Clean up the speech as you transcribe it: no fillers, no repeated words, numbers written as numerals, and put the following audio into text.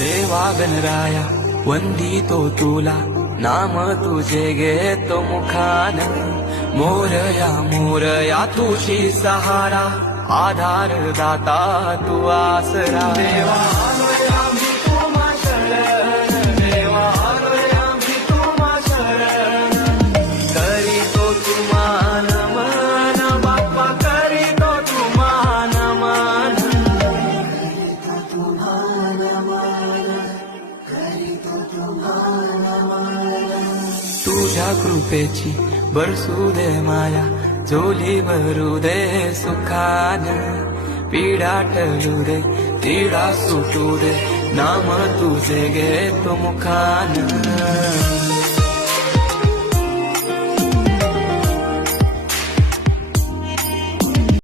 देवा गणराया वंदितो तुला, नाम तुझे घेतो मुखान. मोरया तुझी सहारा, आधार दाता तू आसरा. देवा आलोय आम्ही तुम्हा शरण, देवा आलोय आम्ही तुम्हा शरण. करीतो तुम्हा नमन, बाप्पा करीतो तुम्हा नमन. तुझ्या कृपेची बरसू दे माया, झोली भरू दे सुखान. पीडा टळू दे, तिडा सुटू दे, नाम तुझे घेतो मुखान.